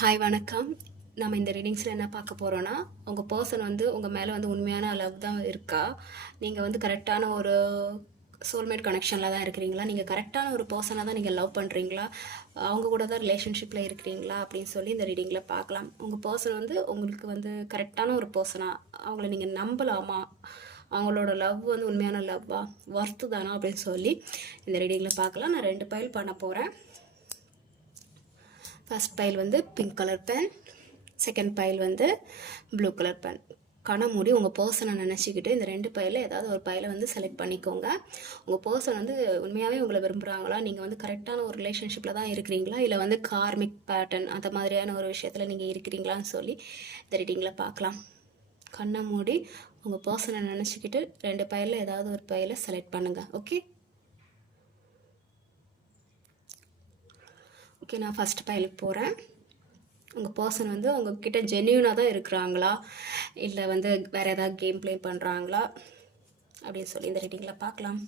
Hi வணக்கம். நம்ம இந்த ரீடிங்ஸில் என்ன பார்க்க போகிறோன்னா, உங்கள் பர்சன் வந்து உங்கள் மேலே வந்து உண்மையான லவ் தான் இருக்கா? நீங்கள் வந்து கரெக்டான ஒரு சோல்மேட் கனெக்ஷனில் தான் இருக்கிறீங்களா? நீங்கள் கரெக்டான ஒரு பர்சனாக தான் நீங்கள் லவ் பண்ணுறீங்களா? அவங்க கூட தான் ரிலேஷன்ஷிப்பில் இருக்கிறீங்களா அப்படின்னு சொல்லி இந்த ரீடிங்கில் பார்க்கலாம். உங்கள் பர்சன் வந்து உங்களுக்கு வந்து கரெக்டான ஒரு பர்சனாக அவங்கள நீங்கள் நம்பலாமா? அவங்களோட லவ் வந்து உண்மையான லவ்வா, ஒர்த்து தானா அப்படின்னு சொல்லி இந்த ரீடிங்கில் பார்க்கலாம். நான் 2 பைல் பண்ண போகிறேன். ஃபர்ஸ்ட் பைல் வந்து pink colour pen, second file வந்து ப்ளூ கலர் பென். கண்ணை மூடி உங்கள் பர்சனை நினச்சிக்கிட்டு இந்த 2 பைலில் ஏதாவது ஒரு பைலை வந்து செலக்ட் பண்ணிக்கோங்க. உங்கள் பர்சன் வந்து உண்மையாகவே உங்களை விரும்புகிறாங்களா? நீங்கள் வந்து கரெக்டான ஒரு ரிலேஷன்ஷிப்பில் தான் இருக்கிறீங்களா? இல்லை வந்து கார்மிக் பேட்டர்ன் அந்த மாதிரியான ஒரு விஷயத்தில் நீங்கள் இருக்கிறீங்களான்னு சொல்லி இந்த ரீடிங்கில் பார்க்கலாம். கண்ணை மூடி உங்கள் பர்சனை நினச்சிக்கிட்டு 2 பைலில் ஏதாவது ஒரு பைலை செலக்ட் பண்ணுங்கள். ஓகே, நான் ஃபஸ்ட் பைலுக்கு போகிறேன். உங்கள் பர்சன் வந்து உங்ககிட்ட ஜென்யூனாக தான் இருக்கிறாங்களா, இல்லை வந்து வேறு ஏதாவது கேம் ப்ளே பண்ணுறாங்களா அப்படின்னு சொல்லி இந்த ரீடிங்கில் பார்க்கலாம்.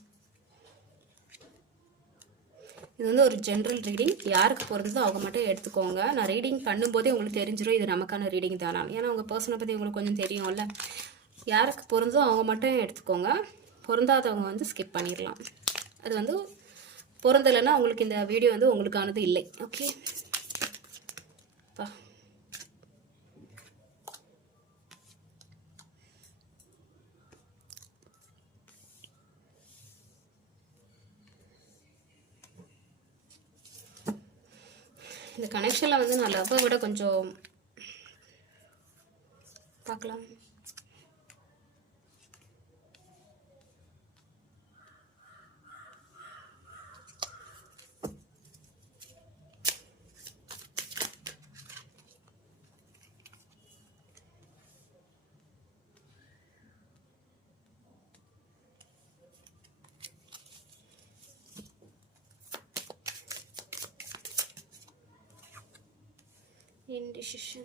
இது வந்து ஒரு ஜென்ரல் ரீடிங். யாருக்கு பொருந்ததோ அவங்க மட்டும் எடுத்துக்கோங்க. நான் ரீடிங் பண்ணும்போதே உங்களுக்கு தெரிஞ்சிடும் இது நமக்கான ரீடிங் தானா, ஏன்னா உங்கள் பர்சனை பற்றி உங்களுக்கு கொஞ்சம் தெரியும்ல. யாருக்கு பொருந்ததோ அவங்க மட்டும் எடுத்துக்கோங்க. பொருந்தாதவங்க வந்து ஸ்கிப் பண்ணிடலாம். அது வந்து பொருந்தலைன்னா உங்களுக்கு இந்த வீடியோ வந்து உங்களுக்கானது இல்லை. ஓகே, இந்த கனெக்ஷனில் வந்து நான் லவ்வை விட கொஞ்சம் பார்க்கலாம். Indecision.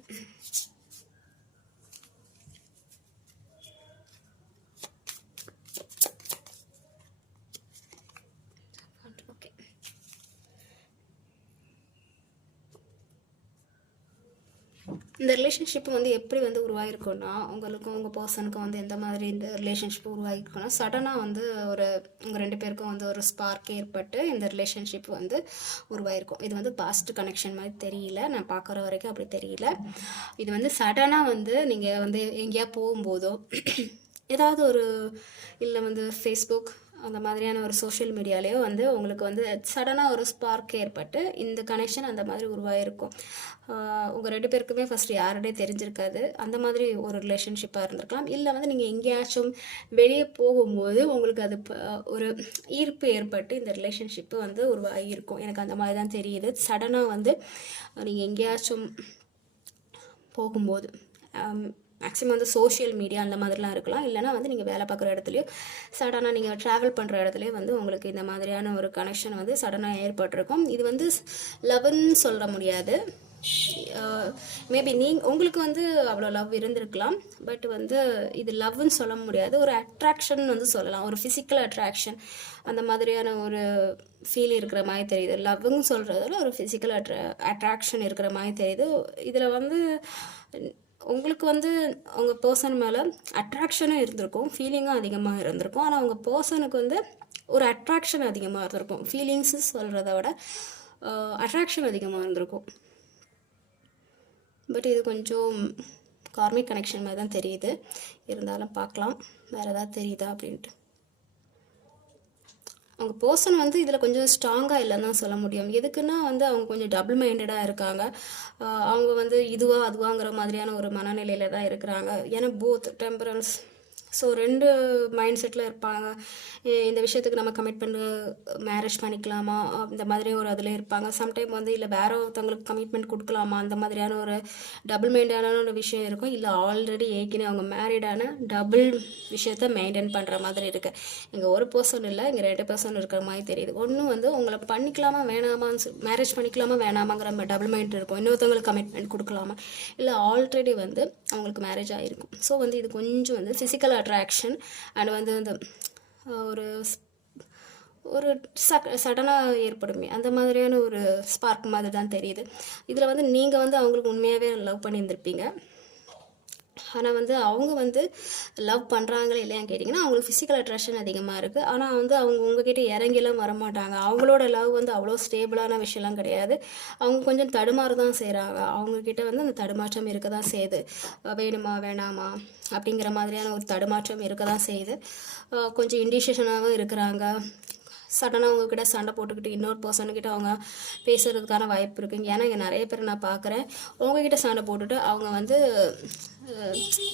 Okay. இந்த ரிலேஷன்ஷிப் வந்து எப்படி வந்து உருவாகிருக்குன்னா, உங்களுக்கும் உங்கள் பர்சனுக்கும் வந்து எந்த மாதிரி இந்த ரிலேஷன்ஷிப் உருவாகிருக்குன்னா, சடனாக வந்து உங்கள் 2 பேருக்கும் வந்து ஒரு ஸ்பார்க் ஏற்பட்டு இந்த ரிலேஷன்ஷிப் வந்து உருவாகிருக்கும். இது வந்து பாஸ்ட் கனெக்ஷன் மாதிரி தெரியல, நான் பார்க்குற வரைக்கும் அப்படி தெரியல. இது வந்து சடனாக வந்து நீங்கள் வந்து எங்கேயா போகும்போதோ ஏதாவது ஒரு இல்லை வந்து ஃபேஸ்புக் அந்த மாதிரியான ஒரு சோஷியல் மீடியாலேயோ வந்து உங்களுக்கு வந்து சடனாக ஒரு ஸ்பார்க் ஏற்பட்டு இந்த கனெக்ஷன் அந்த மாதிரி உருவாகிருக்கும். உங்கள் 2 பேருக்குமே ஃபஸ்ட்டு யாருடே தெரிஞ்சிருக்காது. அந்த மாதிரி ஒரு ரிலேஷன்ஷிப்பாக இருந்திருக்கலாம். இல்லை வந்து நீங்கள் எங்கேயாச்சும் வெளியே போகும்போது உங்களுக்கு அது ஒரு ஈர்ப்பு ஏற்பட்டு இந்த ரிலேஷன்ஷிப்பு வந்து உருவாகியிருக்கும். எனக்கு அந்த மாதிரி தான் தெரியுது. சடனாக வந்து நீங்கள் எங்கேயாச்சும் போகும்போது மேக்ஸிமம் வந்து சோஷியல் மீடியா அந்த மாதிரிலாம் இருக்கலாம். இல்லைனா வந்து நீங்கள் வேலை பார்க்குற இடத்துலையோ சடனாக நீங்கள் ட்ராவல் பண்ணுற இடத்துலையோ வந்து உங்களுக்கு இந்த மாதிரியான ஒரு கனெக்ஷன் வந்து சடனாக ஏற்பட்டிருக்கும். இது வந்து லவ்ன்னு சொல்ல முடியாது. மேபி உங்களுக்கு வந்து அவ்வளோ லவ் இருந்திருக்கலாம். பட் வந்து இது லவ்னு சொல்ல முடியாது. ஒரு அட்ராக்ஷன் வந்து சொல்லலாம். ஒரு ஃபிசிக்கல் அட்ராக்ஷன் அந்த மாதிரியான ஒரு ஃபீல் இருக்கிற மாதிரி தெரியுது. லவ்னு சொல்கிறதுல ஒரு ஃபிசிக்கல் அட்ராக்ஷன் இருக்கிற மாதிரி தெரியுது. இதில் வந்து உங்களுக்கு வந்து உங்கள் பர்சன் மேலே அட்ராக்ஷனும் இருந்திருக்கும், ஃபீலிங்கும் அதிகமாக இருந்திருக்கும். ஆனால் உங்கள் பர்சனுக்கு வந்து ஒரு அட்ராக்ஷன் அதிகமாக இருந்திருக்கும். ஃபீலிங்ஸு சொல்கிறத விட அட்ராக்ஷன் அதிகமாக இருந்திருக்கும். பட் இது கொஞ்சம் கார்மிக் கனெக்ஷன் மாதிரி தான் தெரியுது. இருந்தாலும் பார்க்கலாம் வேறு ஏதாவது தெரியுதா அப்படின்ட்டு. அவங்க பர்சன் வந்து இதில் கொஞ்சம் ஸ்ட்ராங்காக இல்லைன்னு தான் சொல்ல முடியும். எதுக்குன்னா வந்து அவங்க கொஞ்சம் டபுள் மைண்டடாக இருக்காங்க. அவங்க வந்து இதுவா அதுவாங்கிற மாதிரியான ஒரு மனநிலையில் தான் இருக்கிறாங்க. ஏன்னா both temperance, so 2 mind settle இருப்பாங்க. இந்த விஷயத்துக்கு நம்ம கமிட் பண்ணி மேரேஜ் பண்ணிக்கலாமா இந்த மாதிரி ஒரு அதில் இருப்பாங்க. சம்டைம் வந்து இல்லை வேற ஒருத்தவங்களுக்கு கமிட்மெண்ட் கொடுக்கலாமா அந்த மாதிரியான ஒரு டபுள் மைண்டான ஒரு விஷயம் இருக்கும். இல்லை ஆல்ரெடி ஏற்கனவே அவங்க மேரிடான டபுள் விஷயத்த மெயின்டைன் பண்ணுற மாதிரி இருக்குது. இங்கே ஒரு பர்சன் இல்லை, இங்கே 2 பர்சன் இருக்கிற மாதிரி தெரியுது. ஒன்று வந்து உங்களை பண்ணிக்கலாமா வேணாமான்னு மேரேஜ் பண்ணிக்கலாமா வேணாமாங்கிற டபுள் மைண்ட் இருக்கும். இன்னொருத்தவங்களுக்கு கமிட்மெண்ட் கொடுக்கலாமா, இல்லை ஆல்ரெடி வந்து அவங்களுக்கு மேரேஜ் ஆகிருக்கும். ஸோ வந்து இது கொஞ்சம் வந்து ஃபிசிக்கல் அட்ராக்ஷன் அண்ட் வந்து இந்த ஒரு சடனாக ஏற்படுமே அந்த மாதிரியான ஒரு ஸ்பார்க் மாதிரி தான் தெரியுது. இதில் வந்து நீங்கள் வந்து அவங்களுக்கு உண்மையாகவே லவ் பண்ணியிருந்திருப்பீங்க. ஆனால் வந்து அவங்க வந்து லவ் பண்ணுறாங்களே இல்லையான்னு கேட்டிங்கன்னா அவங்களுக்கு ஃபிசிக்கல் அட்ராக்ஷன் அதிகமாக இருக்குது. ஆனால் வந்து அவங்க உங்ககிட்ட இறங்கிலாம் வரமாட்டாங்க. அவங்களோட லவ் வந்து அவ்வளோ ஸ்டேபிளான விஷயம்லாம் கிடையாது. அவங்க கொஞ்சம் தடுமாறு தான் செய்கிறாங்க. அவங்கக்கிட்ட வந்து அந்த தடுமாற்றம் இருக்க தான் செய்யுது. வேணுமா வேணாமா அப்படிங்கிற மாதிரியான ஒரு தடுமாற்றம் இருக்க தான் செய்யுது. கொஞ்சம் இண்டிசிஷனாகவும் இருக்கிறாங்க. சடனாக அவங்கக்கிட்ட சண்டை போட்டுக்கிட்டு இன்னொரு பர்சனுக்கிட்ட அவங்க பேசுகிறதுக்கான வாய்ப்பு இருக்குங்க. ஏன்னா இங்கே நிறைய பேர் நான் பார்க்குறேன், உங்ககிட்ட சண்டை போட்டுட்டு அவங்க வந்து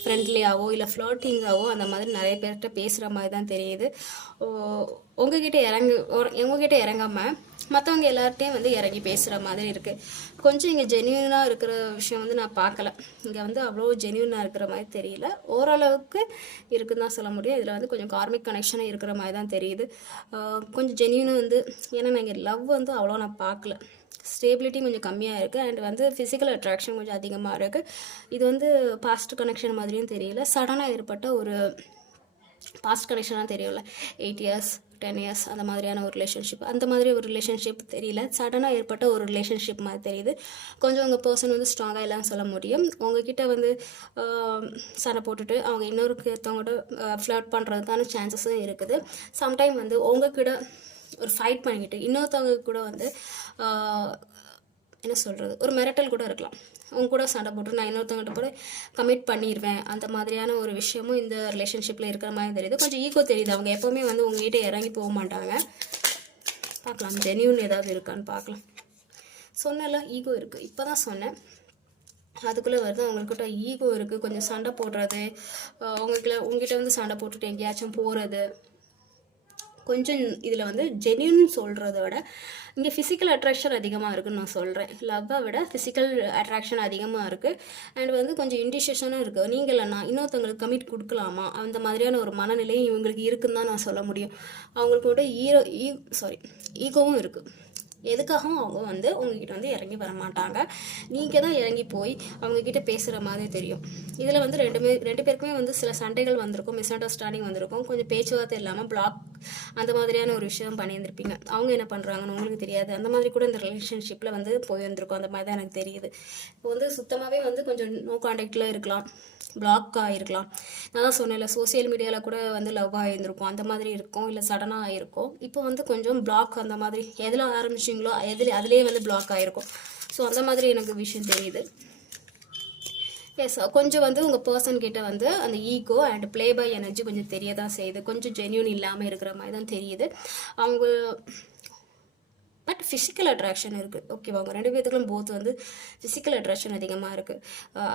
ஃப்ரெண்ட்லியாகவோ இல்லை ஃப்ளோட்டிங்காகவோ அந்த மாதிரி நிறைய பேர்கிட்ட பேசுகிற மாதிரி தான் தெரியுது. உங்ககிட்ட இறங்காமல் மற்றவங்க எல்லார்ட்டையும் வந்து இறங்கி பேசுகிற மாதிரி இருக்குது. கொஞ்சம் இங்கே ஜென்யூனாக இருக்கிற விஷயம் வந்து நான் பார்க்கல. இங்கே வந்து அவ்வளோ ஜென்யூனாக இருக்கிற மாதிரி தெரியல. ஓரளவுக்கு இருக்குன்னு தான் சொல்ல முடியும். இதில் வந்து கொஞ்சம் கார்மிக் கனெக்ஷனாக இருக்கிற மாதிரி தான் தெரியுது. கொஞ்சம் ஜென்யூனாக வந்து ஏன்னா நான் இங்கே லவ் வந்து அவ்வளோ நான் பார்க்கல. ஸ்டேபிலிட்டி கொஞ்சம் கம்மியாக இருக்குது அண்ட் வந்து ஃபிசிக்கல் அட்ராக்ஷன் கொஞ்சம் அதிகமாக இருக்குது. இது வந்து பாஸ்ட் கனெக்ஷன் மாதிரியும் தெரியல. சடனாக ஏற்பட்ட ஒரு பாஸ்ட் கனெக்ஷனாக தெரியல. 8 இயர்ஸ் 10 இயர்ஸ் அந்த மாதிரியான ஒரு ரிலேஷன்ஷிப், அந்த மாதிரி ஒரு ரிலேஷன்ஷிப் தெரியல. சடனாக ஏற்பட்ட ஒரு ரிலேஷன்ஷிப் மாதிரி தெரியுது. கொஞ்சம் உங்கள் பர்சன் வந்து ஸ்ட்ராங்காக இல்லைன்னு சொல்ல முடியும். உங்ககிட்ட வந்து சண்டை போட்டுட்டு அவங்க இன்னொருத்தவங்கள்ட்ட ஃப்ளர்ட் பண்ணுறதுக்கான சான்சஸும் இருக்குது. சம்டைம் வந்து உங்ககிட்ட ஒரு ஃபைட் பண்ணிக்கிட்டு இன்னொருத்தவங்க கூட வந்து என்ன சொல்கிறது, ஒரு மிரட்டல் கூட இருக்கலாம். அவங்க கூட சண்டை போட்டு நான் இன்னொருத்தவங்கள்ட்ட கூட கமிட் பண்ணிடுவேன் அந்த மாதிரியான ஒரு விஷயமும் இந்த ரிலேஷன்ஷிப்பில் இருக்கிற மாதிரி தெரியுது. கொஞ்சம் ஈகோ தெரியுது. அவங்க எப்போவுமே வந்து உங்ககிட்ட இறங்கி போக மாட்டாங்க. பார்க்கலாம் ஜென்யூன் ஏதாவது இருக்கான்னு பார்க்கலாம். சொன்னல ஈகோ இருக்குது, இப்போ தான் சொன்னேன். அதுக்குள்ளே வருது அவங்கக்கிட்ட ஈகோ இருக்குது. கொஞ்சம் சண்டை போடுறது, உங்ககிட்ட வந்து சண்டை போட்டுட்டு எங்கேயாச்சும் போகிறது. கொஞ்சம் இதில் வந்து ஜென்யூன் சொல்கிறத விட இங்கே ஃபிசிக்கல் அட்ராக்ஷன் அதிகமாக இருக்குதுன்னு நான் சொல்கிறேன். லவ்வை விட ஃபிசிக்கல் அட்ராக்ஷன் அதிகமாக இருக்குது. அண்ட் வந்து கொஞ்சம் இண்டிசிஷனும் இருக்குது. நீங்கள் இல்லைனா இன்னொருத்தவங்களுக்கு கமிட் கொடுக்கலாமா அந்த மாதிரியான ஒரு மனநிலையும் இவங்களுக்கு இருக்குன்னு தான் நான் சொல்ல முடியும். அவங்களுக்கு கூட ஈகோவும் இருக்குது. எதுக்காகவும் அவங்க வந்து உங்ககிட்ட வந்து இறங்கி வரமாட்டாங்க. நீங்கள் தான் இறங்கி போய் அவங்கக்கிட்ட பேசுகிற மாதிரி தெரியும். இதில் வந்து ரெண்டு பேருக்குமே வந்து சில சண்டைகள் வந்திருக்கும், மிஸ் அண்டர்ஸ்டாண்டிங் வந்திருக்கும். கொஞ்சம் பேச்சுவார்த்தை இல்லாமல் பிளாக் அந்த மாதிரியான ஒரு விஷயம் பண்ணியிருந்திருப்பீங்க. அவங்க என்ன பண்ணுறாங்கன்னு உங்களுக்கு தெரியாது. அந்த மாதிரி கூட இந்த ரிலேஷன்ஷிப்பில் வந்து போய் வந்திருக்கும். அந்த மாதிரி தான் எனக்கு தெரியுது. இப்போ வந்து சுத்தமாகவே வந்து கொஞ்சம் நோ கான்டாக்டில் இருக்கலாம், பிளாக் ஆகிருக்கலாம். நான் தான் சொன்னேன்ல, சோசியல் மீடியாவில் கூட வந்து லவ் ஆகியிருந்திருக்கும், அந்த மாதிரி இருக்கும். இல்லை சடனாக ஆகிருக்கும். இப்போ வந்து கொஞ்சம் பிளாக் அந்த மாதிரி எதில் ஆரம்பிச்சிங்களோ அதிலே வந்து பிளாக் ஆகிருக்கும். ஸோ அந்த மாதிரி எனக்கு விஷயம் தெரியுது. எஸ், கொஞ்சம் வந்து உங்கள் பர்சன் கிட்ட வந்து அந்த ego and play by energy கொஞ்சம் தெரிய தான் செய்யுது. கொஞ்சம் ஜென்யூன் இல்லாமல் இருக்கிற மாதிரி தான் தெரியுது. அவங்க பட் ஃபிசிக்கல் அட்ராக்ஷன் இருக்குது. ஓகேவா, அவங்க ரெண்டு பேர்த்துக்கும் போத் வந்து ஃபிசிக்கல் அட்ராக்ஷன் அதிகமாக இருக்குது.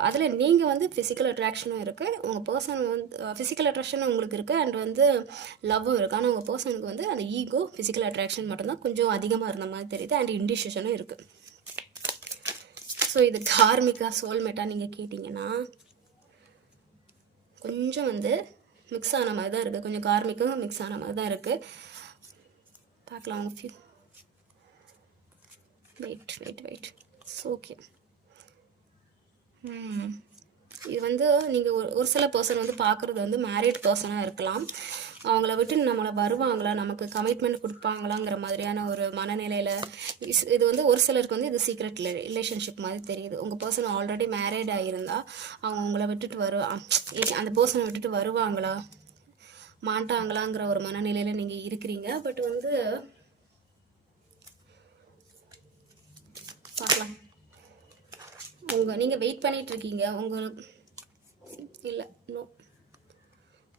அதில் நீங்கள் வந்து ஃபிசிக்கல் அட்ராக்ஷனும் இருக்குது, உங்கள் பர்சன் வந்து ஃபிசிக்கல் அட்ராக்ஷனும் உங்களுக்கு இருக்குது அண்ட் வந்து லவ்வும் இருக்குது. ஆனால் உங்கள் பர்சனுக்கு வந்து அந்த ஈகோ ஃபிசிக்கல் அட்ராக்ஷன் மட்டும்தான் கொஞ்சம் அதிகமாக இருந்த மாதிரி தெரியுது அண்ட் இண்டிசிஷனும் இருக்குது. ஸோ இது கார்மிக்கா சோல்மேட்டாக நீங்கள் கேட்டிங்கன்னா கொஞ்சம் வந்து மிக்ஸ் ஆன மாதிரி தான் இருக்குது. கொஞ்சம் கார்மிக்கும் மிக்ஸ் ஆன மாதிரி தான் இருக்குது. பார்க்கலாம் அவங்க வெயிட் ஓகே. இது வந்து நீங்கள் ஒரு சில பர்சன் வந்து பார்க்குறது வந்து மேரிட் பர்சனாக இருக்கலாம். அவங்கள விட்டு நம்மளை வருவாங்களா, நமக்கு கமிட்மெண்ட் கொடுப்பாங்களாங்கிற மாதிரியான ஒரு மனநிலையில் இது வந்து ஒரு சிலருக்கு வந்து இது சீக்ரெட் ரிலேஷன்ஷிப் மாதிரி தெரியுது. உங்கள் பர்சன் ஆல்ரெடி மேரிட் ஆகியிருந்தால் அவங்க உங்களை விட்டுட்டு அந்த பர்சனை விட்டுட்டு வருவாங்களா மாட்டாங்களாங்கிற ஒரு மனநிலையில் நீங்கள் இருக்கிறீங்க. பட் வந்து பார்க்கலாம். நீங்கள் வெயிட் பண்ணிகிட்ருக்கீங்க. இல்லை நோ,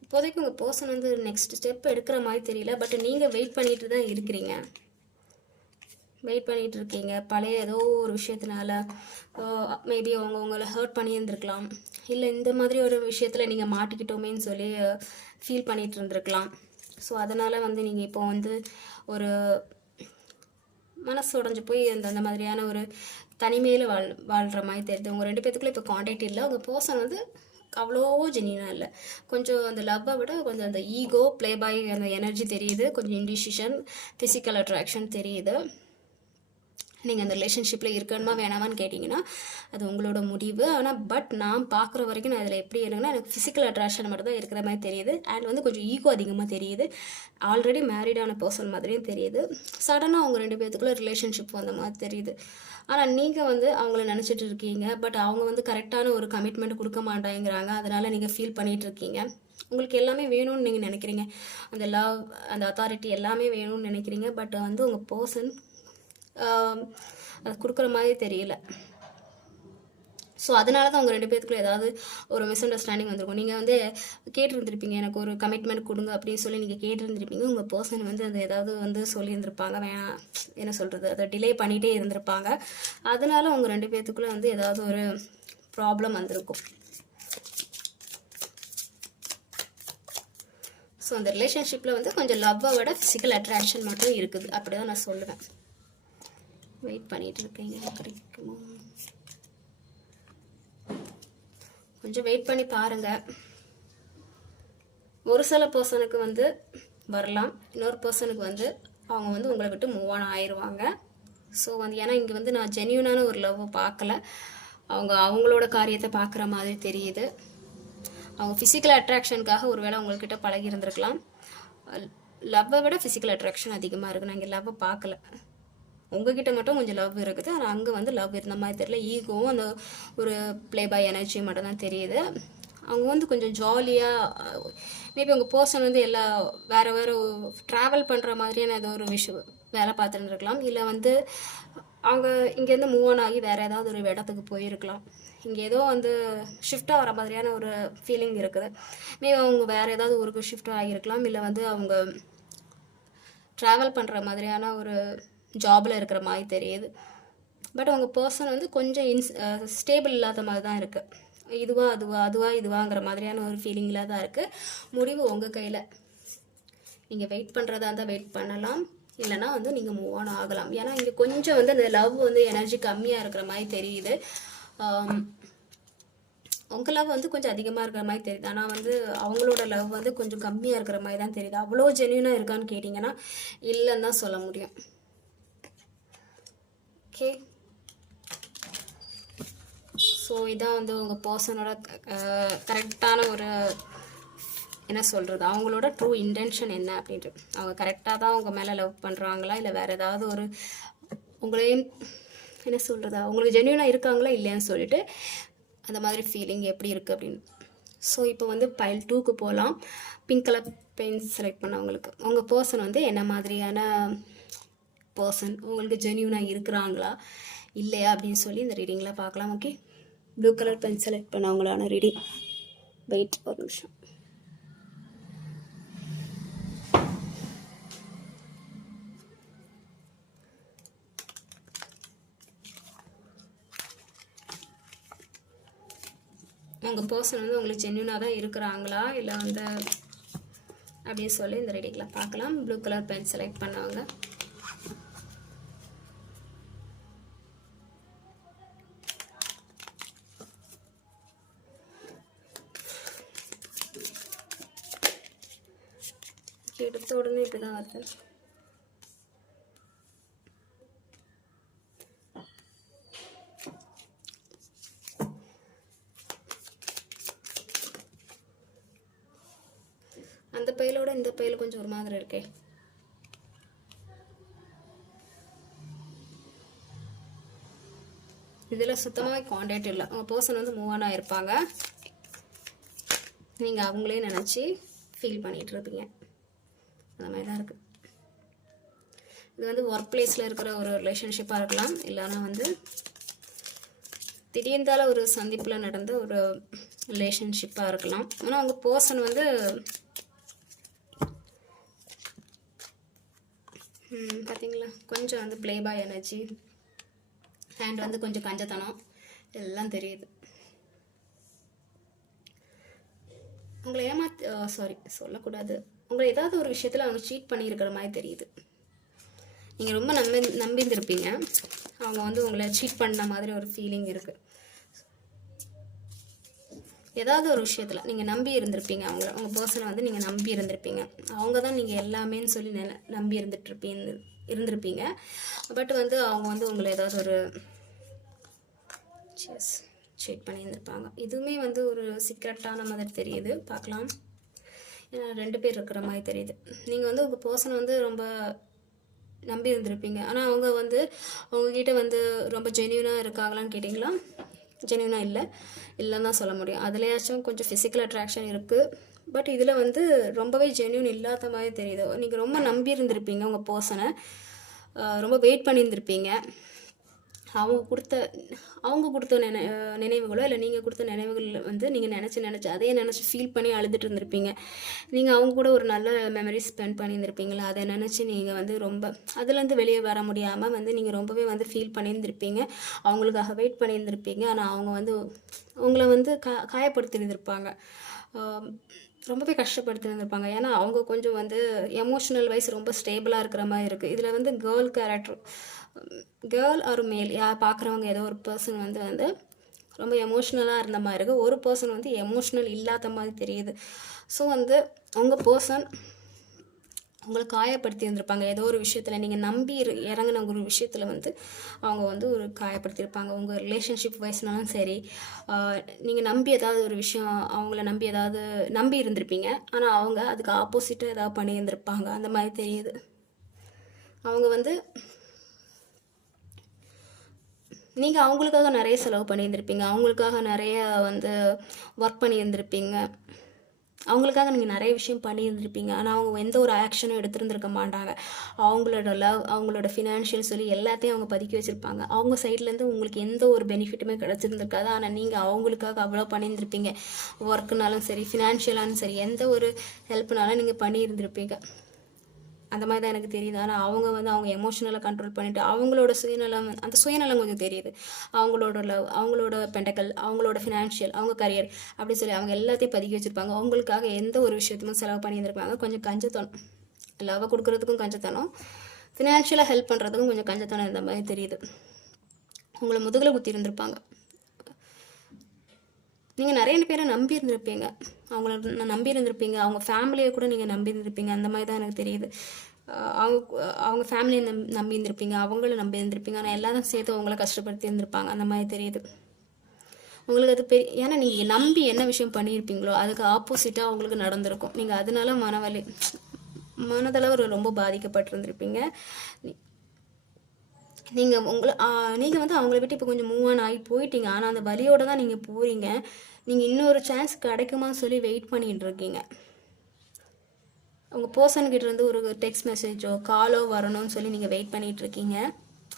இப்போதைக்கு உங்கள் பர்சன் வந்து நெக்ஸ்ட் ஸ்டெப் எடுக்கிற மாதிரி தெரியல. பட் நீங்கள் வெயிட் பண்ணிட்டு தான் இருக்கிறீங்க. வெயிட் பண்ணிகிட்டு இருக்கீங்க. பழைய ஏதோ ஒரு விஷயத்தினால மேபி அவங்க உங்களை ஹர்ட் பண்ணியிருந்துருக்கலாம். இல்லை இந்த மாதிரி ஒரு விஷயத்தில் நீங்கள் மாட்டிக்கிட்டோமேன்னு சொல்லி ஃபீல் பண்ணிகிட்டு இருந்திருக்கலாம். ஸோ அதனால் வந்து நீங்கள் இப்போ வந்து ஒரு மனசு உடஞ்சி போய் அந்த மாதிரியான ஒரு தனிமையில் வாழ்கிற மாதிரி தெரியுது. உங்கள் ரெண்டு பேத்துக்குள்ளே இப்போ கான்டாக்ட் இல்லை. உங்கள் பர்சன் வந்து அவ்வளோ ஜென்யூனாக இல்லை. கொஞ்சம் அந்த லவ்வை விட கொஞ்சம் அந்த ஈகோ ப்ளே பாய் அந்த எனர்ஜி தெரியுது. கொஞ்சம் இண்டிசிஷன் ஃபிசிக்கல் அட்ராக்ஷன் தெரியுது. நீங்கள் அந்த ரிலேஷன்ஷிப்பில் இருக்கணுமா வேணாமான்னு கேட்டிங்கன்னா அது உங்களோட முடிவு. ஆனால் பட் நான் பார்க்குற வரைக்கும் நான் அதில் எப்படி இருக்குன்னா எனக்கு ஃபிசிக்கல் அட்ராக்ஷன் மட்டும் தான் இருக்கிற மாதிரி தெரியுது. அண்ட் வந்து கொஞ்சம் ஈகோ அதிகமாக தெரியுது. ஆல்ரெடி மேரீடான பர்சன் மாதிரியும் தெரியுது. சடனாக அவங்க 2 பேர்த்துக்குள்ளே ரிலேஷன்ஷிப் வந்த மாதிரி தெரியுது. ஆனால் நீங்கள் வந்து அவங்கள நினச்சிட்டு இருக்கீங்க. பட் அவங்க வந்து கரெக்டான ஒரு கமிட்மெண்ட் கொடுக்க மாட்டாங்கிறாங்க. அதனால் நீங்கள் ஃபீல் பண்ணிகிட்டு இருக்கீங்க. உங்களுக்கு எல்லாமே வேணும்னு நீங்கள் நினைக்கிறீங்க. அந்த லவ், அந்த அத்தாரிட்டி எல்லாமே வேணும்னு நினைக்கிறீங்க. பட் வந்து உங்கள் பர்சன் அது கொடுக்குற மாதிரி தெரியல. ஸோ அதனால தான் உங்கள் 2 பேத்துக்குள்ள ஏதாவது ஒரு மிஸ் அண்டர்ஸ்டாண்டிங் வந்திருக்கும். நீங்கள் வந்து கேட்டிருந்துருப்பீங்க, எனக்கு ஒரு கமிட்மெண்ட் கொடுங்க அப்படின்னு சொல்லி நீங்கள் கேட்டிருந்துருப்பீங்க. உங்கள் பர்சன் வந்து அது ஏதாவது வந்து சொல்லியிருந்திருப்பாங்க, வேணாம் என்ன சொல்கிறது, அதை டிலே பண்ணிகிட்டே இருந்திருப்பாங்க. அதனால உங்கள் 2 பேத்துக்குள்ளே வந்து ஏதாவது ஒரு ப்ராப்ளம் வந்திருக்கும். ஸோ அந்த ரிலேஷன்ஷிப்பில் வந்து கொஞ்சம் லவ்வை விட ஃபிசிக்கல் அட்ராக்ஷன் மட்டும் இருக்குது. அப்படி தான் நான் சொல்லுவேன். வெயிட் பண்ணிகிட்டு இருக்கீங்க, கிடைக்குமா? கொஞ்சம் வெயிட் பண்ணி பாருங்கள். ஒரு சில பர்சனுக்கு வந்து வரலாம், இன்னொரு பர்சனுக்கு வந்து அவங்க வந்து உங்களை விட்டு மூவ் ஆன் ஆயிடுவாங்க. ஸோ வந்து ஏன்னா இங்கே வந்து நான் ஜென்யூனான ஒரு லவ்வை பார்க்கல. அவங்களோட காரியத்தை பார்க்குற மாதிரி தெரியுது. அவங்க ஃபிசிக்கல் அட்ராக்ஷனுக்காக ஒரு வேளை உங்கள்கிட்ட பழகி இருந்திருக்கலாம். லவ்வை விட ஃபிசிக்கல் அட்ராக்ஷன் அதிகமாக இருக்குது. நான் இங்கே லவ்வை பார்க்கல. உங்ககிட்ட மட்டும் கொஞ்சம் லவ் இருக்குது. ஆனால் அங்கே வந்து லவ் இருந்த மாதிரி தெரியல. ஈகோவும் அந்த ஒரு ப்ளே பாய் எனர்ஜி மட்டும் தான் தெரியுது. அவங்க வந்து கொஞ்சம் ஜாலியாக மேபி உங்கள் பர்சன் வந்து வேறு ட்ராவல் பண்ணுற மாதிரியான ஏதோ ஒரு விஷயம் வேலை பார்த்துருந்துருக்கலாம். இல்லை வந்து அவங்க இங்கேருந்து மூவ் ஆன் ஆகி வேறு ஏதாவது ஒரு இடத்துக்கு போயிருக்கலாம். இங்கே ஏதோ வந்து ஷிஃப்டாக வர மாதிரியான ஒரு ஃபீலிங் இருக்குது. மேபி அவங்க வேறு ஏதாவது ஊருக்கு ஷிஃப்ட் ஆகியிருக்கலாம். இல்லை வந்து அவங்க ட்ராவல் பண்ணுற மாதிரியான ஒரு ஜாபில் இருக்கிற மாதிரி தெரியுது. பட் உங்கள் பர்சன் வந்து கொஞ்சம் ஸ்டேபிள் இல்லாத மாதிரி தான் இருக்குது. இதுவாங்கிற மாதிரியான ஒரு ஃபீலிங்கில் தான் இருக்குது. முடிவு உங்கள் கையில். நீங்கள் வெயிட் பண்ணுறதா இருந்தால் வெயிட் பண்ணலாம், இல்லைனா வந்து நீங்கள் மூவ் ஆன் ஆகலாம். ஏன்னா இங்கே கொஞ்சம் வந்து அந்த லவ் வந்து எனர்ஜி கம்மியாக இருக்கிற மாதிரி தெரியுது. உங்கள் லவ் வந்து கொஞ்சம் அதிகமாக இருக்கிற மாதிரி தெரியுது. ஆனால் வந்து அவங்களோட லவ் வந்து கொஞ்சம் கம்மியாக இருக்கிற மாதிரி தான் தெரியுது. அவ்வளோ ஜென்யூனாக இருக்கான்னு கேட்டிங்கன்னா இல்லைன்னு தான் சொல்ல முடியும். ஓகே, ஸோ இதான் வந்து உங்கள் பர்சனோட கரெக்டான ஒரு என்ன சொல்கிறது, அவங்களோட ட்ரூ இன்டென்ஷன் என்ன அப்படின்ட்டு. அவங்க கரெக்டாக தான் உங்கள் மேலே லவ் பண்ணுறாங்களா, இல்லை வேறு ஏதாவது ஒரு உங்களையும் என்ன சொல்கிறது, அவங்களுக்கு ஜென்யூனாக இருக்காங்களா இல்லையான்னு சொல்லிட்டு அந்த மாதிரி ஃபீலிங் எப்படி இருக்குது அப்படின்னு. ஸோ இப்போ வந்து பைல் 2க்கு போகலாம். பிங்க் கலர் பென் செலக்ட் பண்ணவங்களுக்கு உங்கள் பர்சன் வந்து என்ன மாதிரியான பர்சன், உங்களுக்கு ஜென்யூனாக இருக்கிறாங்களா இல்லையா அப்படின்னு சொல்லி இந்த ரீடிங்கில் பார்க்கலாம். Okay, blue colour pen select பண்ணவங்களான ரீடிங். வெயிட் ஒரு நிமிஷம். உங்கள் பர்சன் வந்து உங்களுக்கு ஜென்யூனாக தான் இருக்கிறாங்களா இல்லை வந்து அப்படின்னு சொல்லி இந்த ரீடிங்கில் பார்க்கலாம். ப்ளூ கலர் பென் செலக்ட் பண்ணவங்க எடுத்த உடனே இப்படி தான் வருது. அந்த பையலோட இந்த பையல் கொஞ்சம் ஒரு மாதிரி இருக்கே. இதில் சுத்தமாக கான்டாக்ட் இல்லை. உங்கள் பர்சன் வந்து மூவ் ஆன் ஆகிருப்பாங்க. நீங்கள் அவங்களே நினச்சி ஃபீல் பண்ணிகிட்டு இருப்பீங்க. அந்த மாதிரி தான் இருக்குது. இது வந்து ஒர்க் பிளேஸில் இருக்கிற ஒரு ரிலேஷன்ஷிப்பாக இருக்கலாம், இல்லைனா வந்து திடீர்ந்தால ஒரு சந்திப்பில் நடந்த ஒரு ரிலேஷன்ஷிப்பாக இருக்கலாம். ஆனால் உங்கள் பர்சன் வந்து பார்த்தீங்களா கொஞ்சம் வந்து ப்ளே பாய் எனர்ஜி அண்ட் வந்து கொஞ்சம் கஞ்சத்தனம் எல்லாம் தெரியுது. உங்களை சொல்லக்கூடாது, உங்களை ஏதாவது ஒரு விஷயத்தில் அவங்க சீட் பண்ணியிருக்கிற மாதிரி தெரியுது. நீங்கள் ரொம்ப நம்பியிருந்திருப்பீங்க, அவங்க வந்து உங்களை சீட் பண்ண மாதிரி ஒரு ஃபீலிங் இருக்குது. ஏதாவது ஒரு விஷயத்தில் நீங்கள் நம்பி இருந்திருப்பீங்க உங்கள் பர்சனை வந்து நீங்கள் நம்பி இருந்திருப்பீங்க. அவங்க தான் நீங்கள் எல்லாமேன்னு சொல்லி நம்பி இருந்துகிட்ருப்பீங்க இருந்திருப்பீங்க. பட் வந்து அவங்க வந்து உங்களை ஏதாவது ஒரு ஷேட் பண்ணியிருந்திருப்பாங்க. இதுவுமே வந்து ஒரு சீக்ரெட்டான மாதிரி தெரியுது, பார்க்கலாம். ஏன்னா 2 பேர் இருக்கிற மாதிரி தெரியுது. நீங்கள் வந்து உங்கள் பர்சனை வந்து ரொம்ப நம்பி இருந்திருப்பீங்க. ஆனால் அவங்க வந்து உங்ககிட்ட வந்து ரொம்ப ஜென்யூனாக இருக்காங்களான்னு கேட்டிங்களா? ஜென்யூனாக இல்லைன்னு தான் சொல்ல முடியும். அதுலேயாச்சும் கொஞ்சம் ஃபிசிக்கல் அட்ராக்ஷன் இருக்குது. பட் இதில் வந்து ரொம்பவே ஜென்யூன் இல்லாத மாதிரி தெரியுது. நீங்கள் ரொம்ப நம்பி இருந்திருப்பீங்க உங்கள் பர்சனை, ரொம்ப வெயிட் பண்ணியிருந்திருப்பீங்க. அவங்க கொடுத்த நினைவுகளோ இல்லை நீங்கள் கொடுத்த நினைவுகள் வந்து நீங்கள் நினச்சி அதே நினச்சி ஃபீல் பண்ணி அழுதுட்டு இருந்திருப்பீங்க. நீங்கள் அவங்க கூட ஒரு நல்ல மெமரி ஸ்பெண்ட் பண்ணியிருந்திருப்பீங்களா, அதை நினச்சி நீங்கள் வந்து ரொம்ப அதுலேருந்து வெளியே வர முடியாமல் வந்து நீங்கள் ரொம்பவே வந்து ஃபீல் பண்ணியிருந்திருப்பீங்க. அவங்களுக்காக வெயிட் பண்ணியிருந்திருப்பீங்க. ஆனால் அவங்க வந்து உங்களை வந்து காயப்படுத்தியிருந்திருப்பாங்க, ரொம்பவே கஷ்டப்படுத்தியிருந்திருப்பாங்க. ஏன்னா அவங்க கொஞ்சம் வந்து எமோஷ்னல் வைஸ் ரொம்ப ஸ்டேபிளாக இருக்கிற மாதிரி இருக்குது. இதில் வந்து கேர்ள் ஆர் மேல் பார்க்குறவங்க ஏதோ ஒரு பர்சன் வந்து ரொம்ப எமோஷ்னலாக இருந்த மாதிரி இருக்குது. ஒரு பர்சன் வந்து எமோஷ்னல் இல்லாத மாதிரி தெரியுது. ஸோ வந்து உங்கள் பர்சன் உங்களை காயப்படுத்தி இருந்திருப்பாங்க. ஏதோ ஒரு விஷயத்தில் நீங்கள் நம்பி இறங்கின ஒரு விஷயத்தில் வந்து அவங்க வந்து ஒரு காயப்படுத்தியிருப்பாங்க. உங்கள் ரிலேஷன்ஷிப் வைஸ்னாலும் சரி, நீங்கள் நம்பி ஏதாவது ஒரு விஷயம் அவங்கள நம்பி இருந்திருப்பீங்க. ஆனால் அவங்க அதுக்கு ஆப்போசிட்டாக ஏதாவது பண்ணியிருந்திருப்பாங்க, அந்த மாதிரி தெரியுது. அவங்க வந்து நீங்கள் அவங்களுக்காக நிறைய செலவு பண்ணியிருந்திருப்பீங்க, அவங்களுக்காக நிறைய வந்து ஒர்க் பண்ணியிருந்திருப்பீங்க, அவங்களுக்காக நீங்கள் நிறைய விஷயம் பண்ணியிருந்திருப்பீங்க. ஆனால் அவங்க எந்த ஒரு ஆக்ஷனும் எடுத்துருந்துருக்க மாட்டாங்க. அவங்களோட லவ், அவங்களோட ஃபினான்ஷியல் சொல்லி எல்லாத்தையும் அவங்க பதுக்கி வச்சுருப்பாங்க. அவங்க சைட்லேருந்து உங்களுக்கு எந்த ஒரு பெனிஃபிட்டுமே கிடச்சிருந்துருக்காது. ஆனால் நீங்கள் அவங்களுக்காக அவ்வளோ பண்ணியிருந்திருப்பீங்க. ஒர்க்குனாலும் சரி, ஃபினான்ஷியலாலும் சரி, எந்த ஒரு ஹெல்ப்னாலும் நீங்கள் பண்ணியிருந்திருப்பீங்க. அந்த மாதிரி தான் எனக்கு தெரியுது. ஆனால் அவங்க எமோஷனலாக கண்ட்ரோல் பண்ணிவிட்டு அவங்களோட அந்த சுயநலம் கொஞ்சம் தெரியுது. அவங்களோட லவ், அவங்களோட பெண்டக்கல், அவங்களோட ஃபினான்ஷியல், அவங்க கரியர் அப்படி சொல்லி அவங்க எல்லாத்தையும் பதுக்கி வச்சுருப்பாங்க. அவங்களுக்காக எந்த ஒரு விஷயத்துக்கும் செலவு பண்ணியிருந்திருப்பாங்க. கொஞ்சம் கஞ்சத்தனம், லவ்வை கொடுக்குறதுக்கும் கஞ்சத்தனம், ஃபினான்ஷியலாக ஹெல்ப் பண்ணுறதுக்கும் கொஞ்சம் கஞ்சத்தனம் இருந்த மாதிரி தெரியுது. உங்களை முதுகில் குத்தி இருந்திருப்பாங்க. நீங்கள் நிறைய பேரை நம்பி இருந்திருப்பீங்க, நம்பி இருந்திருப்பீங்க. அவங்க ஃபேமிலியை கூட நீங்கள் நம்பி இருந்திருப்பீங்க. அந்த மாதிரி தான் எனக்கு தெரியுது. அவங்க ஃபேமிலியை நம்பி இருந்திருப்பீங்க, அவங்கள நம்பி இருந்திருப்பீங்க. ஆனால் எல்லாரும் சேர்த்து அவங்கள கஷ்டப்படுத்தி இருந்திருப்பாங்க, அந்த மாதிரி தெரியுது. உங்களுக்கு அது ஏன்னா நீங்கள் நம்பி என்ன விஷயம் பண்ணியிருப்பீங்களோ அதுக்கு ஆப்போசிட்டாக அவங்களுக்கு நடந்திருக்கும். நீங்கள் அதனால மனதளவு ரொம்ப பாதிக்கப்பட்டிருந்திருப்பீங்க. நீங்கள் வந்து அவங்கள விட்டு இப்போ கொஞ்சம் மூவ் ஆன் ஆகி போயிட்டீங்க. ஆனால் அந்த வலியோடு தான் நீங்கள் போகிறீங்க. நீங்கள் இன்னொரு சான்ஸ் கிடைக்குமான்னு சொல்லி வெயிட் பண்ணிகிட்டு இருக்கீங்க. உங்கள் பர்சன்கிட்ட இருந்து ஒரு டெக்ஸ்ட் மெசேஜோ காலோ வரணும்னு சொல்லி நீங்கள் வெயிட் பண்ணிகிட்ருக்கீங்க.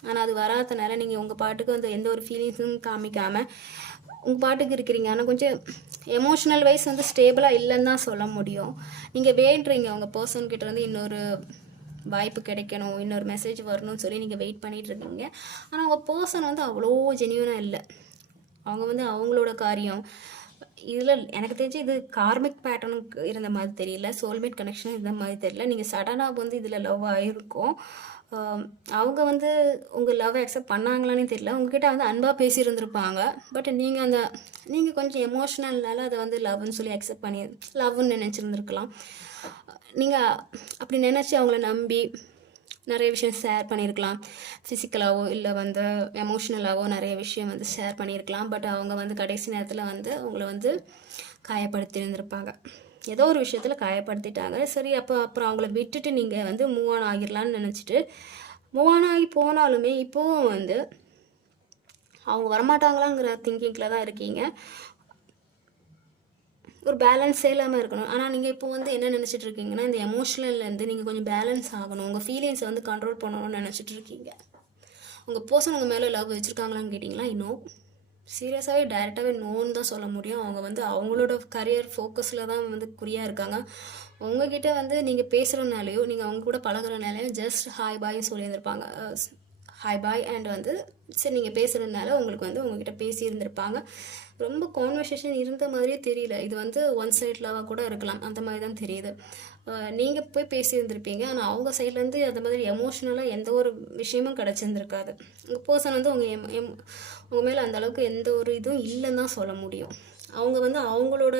ஆனால் அது வராதனால நீங்கள் உங்கள் பாட்டுக்கு வந்து எந்த ஒரு ஃபீலிங்ஸும் காமிக்காமல் உங்கள் பாட்டுக்கு இருக்கிறீங்க. ஆனால் கொஞ்சம் எமோஷ்னல் வைஸ் வந்து ஸ்டேபிளாக இல்லைன்னு தான் சொல்ல முடியும். நீங்கள் வேண்டுறீங்க உங்கள் பர்சன்கிட்ட இருந்து இன்னொரு வாய்ப்பு கிடைக்கணும், இன்னொரு மெசேஜ் வரணும்னு சொல்லி நீங்கள் வெயிட் பண்ணிகிட்டு இருக்கீங்க. ஆனால் உங்கள் பர்சன் வந்து அவ்வளோ ஜென்யூனாக இல்லை. அவங்க வந்து அவங்களோட காரியம் இதில் எனக்கு தெரிஞ்சு இது கார்மிக் பேட்டர்னுக்கு இருந்த மாதிரி தெரியல, சோல்மேட் கனெக்ஷன் இருந்த மாதிரி தெரியல. நீங்கள் சடனாக வந்து இதில் லவ் ஆகிருக்கும். அவங்க வந்து உங்கள் லவ் அக்செப்ட் பண்ணாங்களான்னு தெரியல. உங்ககிட்ட வந்து அன்பாக பேசியிருந்துருப்பாங்க. பட் நீங்கள் கொஞ்சம் எமோஷ்னல்னால அதை வந்து லவ்னு சொல்லி அக்செப்ட் பண்ணி லவ்னு நினச்சிருந்துருக்கலாம். நீங்கள் அப்படி நினச்சி அவங்கள நம்பி நிறைய விஷயம் ஷேர் பண்ணியிருக்கலாம். ஃபிசிக்கலாகவோ இல்லை வந்து எமோஷ்னலாகவோ நிறைய விஷயம் வந்து ஷேர் பண்ணியிருக்கலாம். பட் அவங்க வந்து கடைசி நேரத்தில் வந்து அவங்கள வந்து காயப்படுத்தி இருந்திருப்பாங்க. ஏதோ ஒரு விஷயத்தில் காயப்படுத்திட்டாங்க. சரி, அப்புறம் அவங்கள விட்டுட்டு நீங்கள் வந்து மூவ் ஆன் ஆகிடலான்னு நினச்சிட்டு மூவ் ஆன் ஆகி போனாலுமே இப்போவும் வந்து அவங்க வரமாட்டாங்களாங்கிற திங்கிங்கில் தான் இருக்கீங்க. ஒரு பேலன்ஸே இல்லாமல் இருக்கணும். ஆனால் நீங்கள் இப்போ வந்து என்ன நினச்சிட்டு இருக்கீங்கன்னா, இந்த எமோஷ்னல்லேருந்து நீங்கள் கொஞ்சம் பேலன்ஸ் ஆகணும், உங்கள் ஃபீலிங்ஸை வந்து கண்ட்ரோல் பண்ணணும்னு நினச்சிட்டு இருக்கீங்க. உங்கள் பர்சன் உங்கள் மேலே லவ் வச்சுருக்காங்களான்னு கேட்டிங்களா, இன்னும் சீரியஸாகவே டைரெக்டாகவே நோன்னு தான் சொல்ல முடியும். அவங்க வந்து அவங்களோட கரியர் ஃபோக்கஸில் தான் வந்து குறியாக இருக்காங்க. உங்ககிட்ட வந்து நீங்கள் பேசுகிறனாலையோ நீங்கள் அவங்க கூட பழகிறனாலையோ ஜஸ்ட் ஹாய் பாய் சொல்லியிருந்திருப்பாங்க. ஹாய் பாய் அண்ட் வந்து சரி நீங்கள் பேசுகிறதுனால உங்களுக்கு வந்து உங்ககிட்ட பேசியிருந்திருப்பாங்க. ரொம்ப கான்வர்சேஷன் இருந்த மாதிரியே தெரியல. இது வந்து ஒன் சைட் லவாக கூட இருக்கலாம், அந்த மாதிரி தான் தெரியுது. நீங்கள் போய் பேசியிருந்திருப்பீங்க. ஆனால் அவங்க சைட்லேருந்து அந்த மாதிரி எமோஷ்னலாக எந்த ஒரு விஷயமும் கிடச்சிருந்துருக்காது. உங்கள் பர்சன் வந்து உங்கள் மேலே அந்தளவுக்கு எந்த ஒரு இதுவும் இல்லைன்னு தான் சொல்ல முடியும். அவங்க வந்து அவங்களோட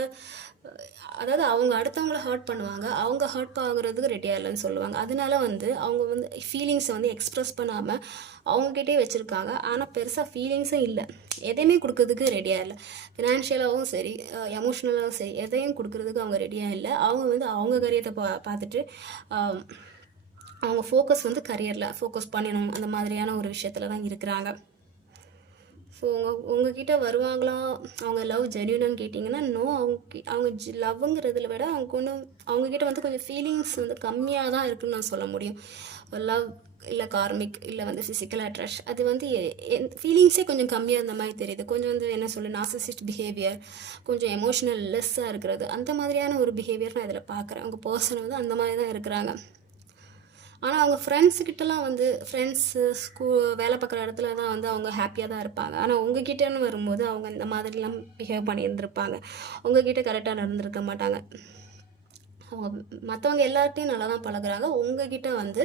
அதாவது அவங்க அடுத்தவங்கள ஹர்ட் பண்ணுவாங்க, அவங்க ஹர்ட் ஆகுறதுக்கு ரெடியாக இல்லைன்னு சொல்லுவாங்க. அதனால வந்து அவங்க வந்து ஃபீலிங்ஸை வந்து எக்ஸ்ப்ரெஸ் பண்ணாமல் அவங்ககிட்டே வச்சுருக்காங்க. ஆனால் பெருசாக ஃபீலிங்ஸும் இல்லை, எதையுமே கொடுக்கறதுக்கு ரெடியாக இல்லை. ஃபினான்ஷியலாகவும் சரி, எமோஷ்னலாகவும் சரி, எதையும் கொடுக்கறதுக்கு அவங்க ரெடியாக இல்லை. அவங்க வந்து அவங்க கரியத்தை பார்த்துட்டு அவங்க ஃபோக்கஸ் வந்து கரியரில் ஃபோக்கஸ் பண்ணணும், அந்த மாதிரியான ஒரு விஷயத்தில் தான் இருக்கிறாங்க. ஸோ உங்ககிட்ட வருவாங்களா, அவங்க லவ் ஜென்யூனான்னு கேட்டிங்கன்னா நோ. அவங்க லவ்ங்கிறதுல விட அவங்கக்கிட்ட வந்து கொஞ்சம் ஃபீலிங்ஸ் வந்து கம்மியாக தான் இருக்குதுன்னு நான் சொல்ல முடியும். லவ் இல்லை கார்மிக் இல்லை வந்து ஃபிசிக்கல் அட்ராக்ஷன், அது வந்து ஃபீலிங்ஸே கொஞ்சம் கம்மியாக இருந்த மாதிரி தெரியுது. கொஞ்சம் வந்து என்ன சொல்ல, நார்சிசிஸ்ட் பிஹேவியர், கொஞ்சம் எமோஷ்னல் லெஸ்ஸாக இருக்கிறது, அந்த மாதிரியான ஒரு பிஹேவியர் நான் இதில் பார்க்குறேன். அவங்க பர்சன் வந்து அந்த மாதிரி தான் இருக்கிறாங்க. ஆனால் அவங்க ஃப்ரெண்ட்ஸுக்கிட்டலாம் வந்து ஃப்ரெண்ட்ஸு வேலை பார்க்குற இடத்துல தான் வந்து அவங்க ஹாப்பியாக தான் இருப்பாங்க. ஆனால் உங்ககிட்டன்னு வரும்போது அவங்க இந்த மாதிரிலாம் பிஹேவ் பண்ணியிருந்திருப்பாங்க. உங்ககிட்ட கரெக்டாக நடந்திருக்க மாட்டாங்க. அவங்க மற்றவங்க எல்லார்ட்டையும் நல்லா தான் பழகுறாங்க. உங்ககிட்ட வந்து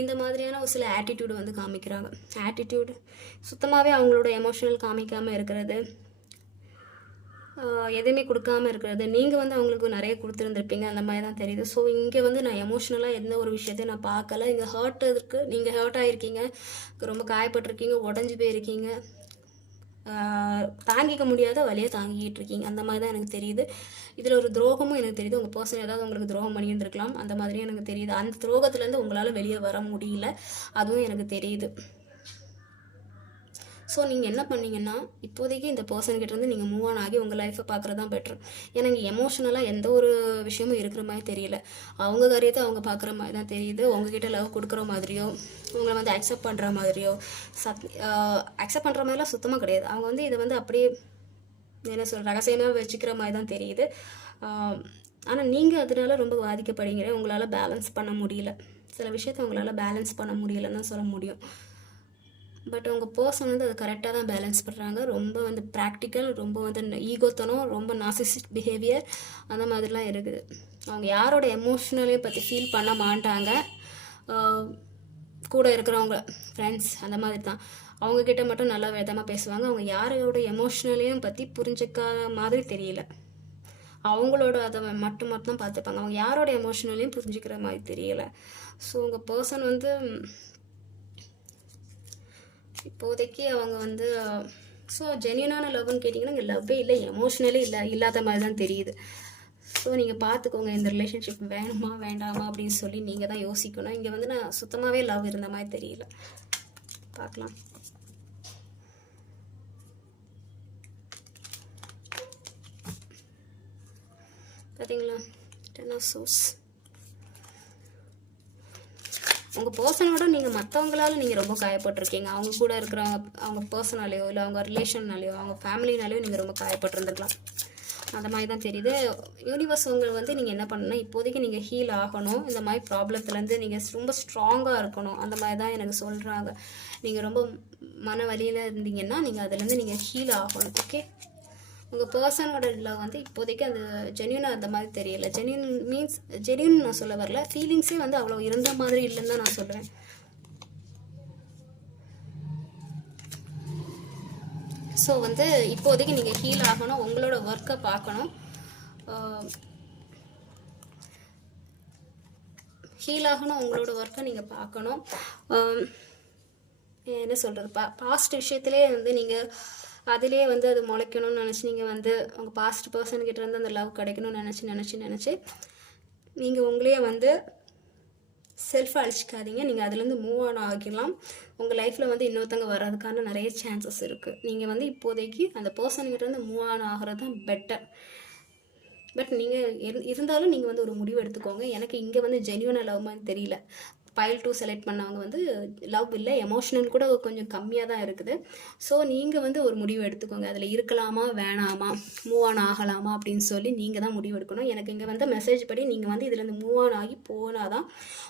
இந்த மாதிரியான ஒரு சில ஆட்டிடியூடு வந்து காமிக்கிறாங்க. ஆட்டிடியூடு சுத்தமாகவே அவங்களோட எமோஷனல் காமிக்காமல் இருக்கிறது, எதுவுமே கொடுக்காம இருக்கிறது. நீங்கள் வந்து அவங்களுக்கு நிறைய கொடுத்துருந்துருப்பீங்க, அந்த மாதிரி தான் தெரியுது. ஸோ இங்கே வந்து நான் எமோஷ்னலாக எந்த ஒரு விஷயத்தையும் நான் பார்க்கல. இங்கே ஹர்ட் இருக்குது, நீங்கள் ஹர்ட் ஆகிருக்கீங்க, ரொம்ப காயப்பட்டிருக்கீங்க, உடஞ்சி போயிருக்கீங்க, தாங்கிக்க முடியாத வழியை தாங்கிக்கிட்டு இருக்கீங்க, அந்த மாதிரி தான் எனக்கு தெரியுது. இதில் ஒரு துரோகமும் எனக்கு தெரியுது. உங்கள் பர்சன் ஏதாவது உங்களுக்கு துரோகம் பண்ணியிருந்துருக்கலாம், அந்த மாதிரியும் எனக்கு தெரியுது. அந்த துரோகத்துலேருந்து உங்களால் வெளியே வர முடியல, அதுவும் எனக்கு தெரியுது. ஸோ நீங்கள் என்ன பண்ணீங்கன்னா, இப்போதைக்கு இந்த பர்சன்கிட்டேருந்து நீங்கள் மூவ் ஆன் ஆகி உங்கள் லைஃப்பை பார்க்குறது தான் பெட்ரு. ஏன்னா இங்கே எமோஷனலாக எந்த ஒரு விஷயமும் இருக்கிற மாதிரி தெரியல. அவங்க காரியத்தை அவங்க பார்க்குற மாதிரி தான் தெரியுது. உங்ககிட்ட லவ் கொடுக்குற மாதிரியோ, உங்களை வந்து அக்செப்ட் பண்ணுற மாதிரியோ, அக்செப்ட் பண்ணுற மாதிரிலாம் சுத்தமாக கிடையாது. அவங்க வந்து இதை வந்து அப்படியே என்ன சொல்கிற ரகசியமாக வச்சுக்கிற மாதிரி தான் தெரியுது. ஆனால் நீங்கள் அதனால ரொம்ப பாதிக்கப்படுகிற, உங்களால் பேலன்ஸ் பண்ண முடியல. சில விஷயத்தை உங்களால் பேலன்ஸ் பண்ண முடியலன்னு தான் சொல்ல முடியும். பட் உங்கள் பர்சன் வந்து அது கரெக்டாக தான் பேலன்ஸ் பண்ணுறாங்க. ரொம்ப வந்து ப்ராக்டிக்கல், ரொம்ப வந்து ஈகோத்தனம், ரொம்ப நார்சிசிஸ்ட் பிஹேவியர், அந்த மாதிரிலாம் இருக்குது. அவங்க யாரோட எமோஷ்னலையும் பற்றி ஃபீல் பண்ண மாட்டாங்க. கூட இருக்கிறவங்க ஃப்ரெண்ட்ஸ் அந்த மாதிரி தான், அவங்கக்கிட்ட மட்டும் நல்லா விதமாக பேசுவாங்க. அவங்க யாரோட எமோஷ்னலையும் பற்றி புரிஞ்சிக்காத மாதிரி தெரியல. அவங்களோட அதை மட்டும் பார்த்துப்பாங்க. அவங்க யாரோட எமோஷ்னலையும் புரிஞ்சுக்கிற மாதிரி தெரியல. ஸோ உங்கள் பர்சன் வந்து இப்போதைக்கு அவங்க வந்து ஸோ ஜென்யூனான லவ்னு கேட்டிங்கன்னா இங்கே லவ்வே இல்லை, எமோஷ்னலே இல்லாத மாதிரி தான் தெரியுது. ஸோ நீங்கள் பார்த்துக்கோங்க, இந்த ரிலேஷன்ஷிப் வேணுமா வேண்டாமா அப்படின்னு சொல்லி நீங்கள் தான் யோசிக்கணும். இங்கே வந்து நான் சுத்தமாகவே லவ் இருந்த மாதிரி தெரியல. பார்க்கலாம். பார்த்தீங்களா, 10 of Swords. உங்கள் பர்சனோட நீங்கள் மற்றவங்களால நீங்கள் ரொம்ப காயப்பட்டிருக்கீங்க. அவங்க கூட இருக்கிறவங்க, அவங்க பர்சனாலேயோ இல்லை அவங்க ரிலேஷன்னாலேயோ அவங்க ஃபேமிலினாலேயோ நீங்கள் ரொம்ப காயப்பட்டிருந்துருக்கலாம். அந்த மாதிரி தான் தெரியுது. யூனிவர்ஸ் உங்களை வந்து நீங்கள் என்ன பண்ணணும்னா, இப்போதைக்கு நீங்கள் ஹீல் ஆகணும். இந்த மாதிரி ப்ராப்ளத்துலேருந்து நீங்கள் ரொம்ப ஸ்ட்ராங்காக இருக்கணும், அந்த மாதிரி தான் எனக்கு சொல்கிறாங்க. நீங்கள் ரொம்ப மன வலியில் இருந்தீங்கன்னா நீங்கள் அதுலேருந்து நீங்கள் ஹீல் ஆகணும். ஓகே, உங்கள் பர்சனோட லவ் வந்து இப்போதைக்கு அந்த ஜென்யூனாக அந்த மாதிரி தெரியல. ஜென்யூன் நான் சொல்ல வரல, ஃபீலிங்ஸே வந்து அவ்வளோ இருந்த மாதிரி இல்லைன்னு தான் நான் சொல்கிறேன். ஸோ வந்து இப்போதைக்கு நீங்கள் ஹீல் ஆகணும், உங்களோட ஒர்க்கை பார்க்கணும். ஹீல் ஆகணும், உங்களோட ஒர்க்கை நீங்கள் பார்க்கணும். என்ன சொல்கிறது, பாஸ்ட் விஷயத்துலேயே வந்து நீங்கள் அதிலே வந்து அது முளைக்கணும்னு நினச்சி நீங்கள் வந்து உங்கள் பாஸ்ட் பர்சன்கிட்ட இருந்து அந்த லவ் கிடைக்கணும்னு நினச்சி நீங்கள் உங்களையே வந்து செல்ஃபாக அழிச்சிக்காதீங்க. நீங்கள் அதுலேருந்து மூவ் ஆன் ஆகிக்கலாம். உங்கள் லைஃப்பில் வந்து இன்னொருத்தங்க வர்றதுக்கான நிறைய சான்சஸ் இருக்குது. நீங்கள் வந்து இப்போதைக்கு அந்த பர்சன்கிட்ட இருந்து மூவ் ஆன் ஆகிறது தான் பெட்டர். பட் நீங்கள் இருந்தாலும் நீங்கள் வந்து ஒரு முடிவு எடுத்துக்கோங்க. எனக்கு இங்கே வந்து ஜென்யூனாக லவ் மாதிரி தெரியல. பைல் 2 செலக்ட் பண்ணவங்க வந்து லவ் இல்லை, எமோஷனல் கூட கொஞ்சம் கம்மியாக தான் இருக்குது. ஸோ நீங்கள் வந்து ஒரு முடிவு எடுத்துக்கோங்க, அதில் இருக்கலாமா வேணாமா, மூவ் ஆன் ஆகலாமா அப்படின்னு சொல்லி நீங்கள் தான் முடிவு எடுக்கணும். எனக்கு இங்கே வந்து மெசேஜ் படி நீங்கள் வந்து இதுலேருந்து மூவ் ஆன் ஆகி போனால் தான்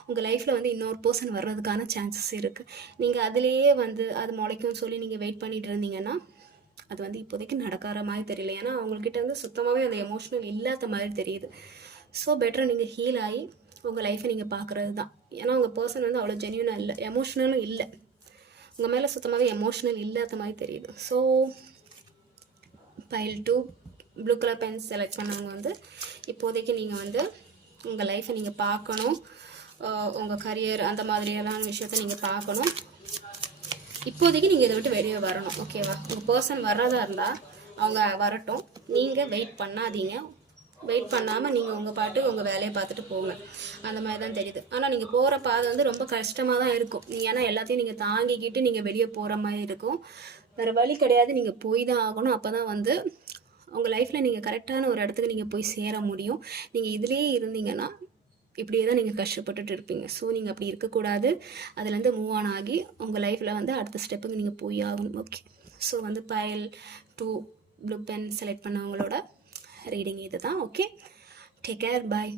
உங்கள் லைஃப்பில் வந்து இன்னொரு பர்சன் வர்றதுக்கான சான்சஸ் இருக்குது. நீங்கள் அதிலேயே வந்து அது முளைக்கும்னு சொல்லி நீங்கள் வெயிட் பண்ணிகிட்டு இருந்தீங்கன்னா அது வந்து இப்போதைக்கு நடக்கிற மாதிரி தெரியல. ஏன்னா அவங்கக்கிட்ட வந்து சுத்தமாகவே அந்த எமோஷ்னல் இல்லாத மாதிரி தெரியுது. ஸோ பெட்டர் நீங்கள் ஹீல் ஆகி உங்கள் லைஃப்பை நீங்கள் பார்க்குறது தான். ஏன்னா உங்கள் பர்சன் வந்து அவ்வளோ ஜென்யூனாக இல்லை, எமோஷ்னலும் இல்லை, உங்கள் மேலே சுத்தமாகவே எமோஷ்னல் இல்லாத மாதிரி தெரியுது. So file 2 blue colour pen select பண்ணவங்க வந்து இப்போதைக்கு நீங்கள் வந்து உங்கள் லைஃப்பை நீங்கள் பார்க்கணும், உங்கள் கரியர் அந்த மாதிரியெல்லாம் விஷயத்த நீங்கள் பார்க்கணும். இப்போதைக்கு நீங்கள் இதை விட்டு வெளியே வரணும். ஓகேவா? உங்கள் பர்சன் வர்றதா இருந்தால் அவங்க வரட்டும், நீங்கள் வெயிட் பண்ணாதீங்க. வெயிட் பண்ணாமல் நீங்கள் உங்கள் பாட்டுக்கு உங்கள் வேலையை பார்த்துட்டு போங்க. அந்த மாதிரி தான் தெரியுது. ஆனால் நீங்கள் போகிற பாதை வந்து ரொம்ப கஷ்டமாக தான் இருக்கும். ஏன்னா எல்லாத்தையும் நீங்கள் தாங்கிக்கிட்டு நீங்கள் வெளியே போகிற மாதிரி இருக்கும். வேறு வழி கிடையாது, நீங்கள் போய் தான் ஆகணும். அப்போ தான் வந்து உங்கள் லைஃப்பில் நீங்கள் கரெக்டான ஒரு இடத்துக்கு நீங்கள் போய் சேர முடியும். நீங்கள் இதிலேயே இருந்தீங்கன்னா இப்படியே தான் நீங்கள் கஷ்டப்பட்டுட்டு இருப்பீங்க. ஸோ நீங்கள் அப்படி இருக்கக்கூடாது. அதுலேருந்து மூவ் ஆன் ஆகி உங்கள் லைஃப்பில் வந்து அடுத்த ஸ்டெப்புக்கு நீங்கள் போய் ஆகணும். ஓகே, ஸோ வந்து பைல் 2 ப்ளூ பென் செலக்ட் பண்ணவங்களோட ரீடிங் இது தான். ஓகே, டேக் கேர், பாய்.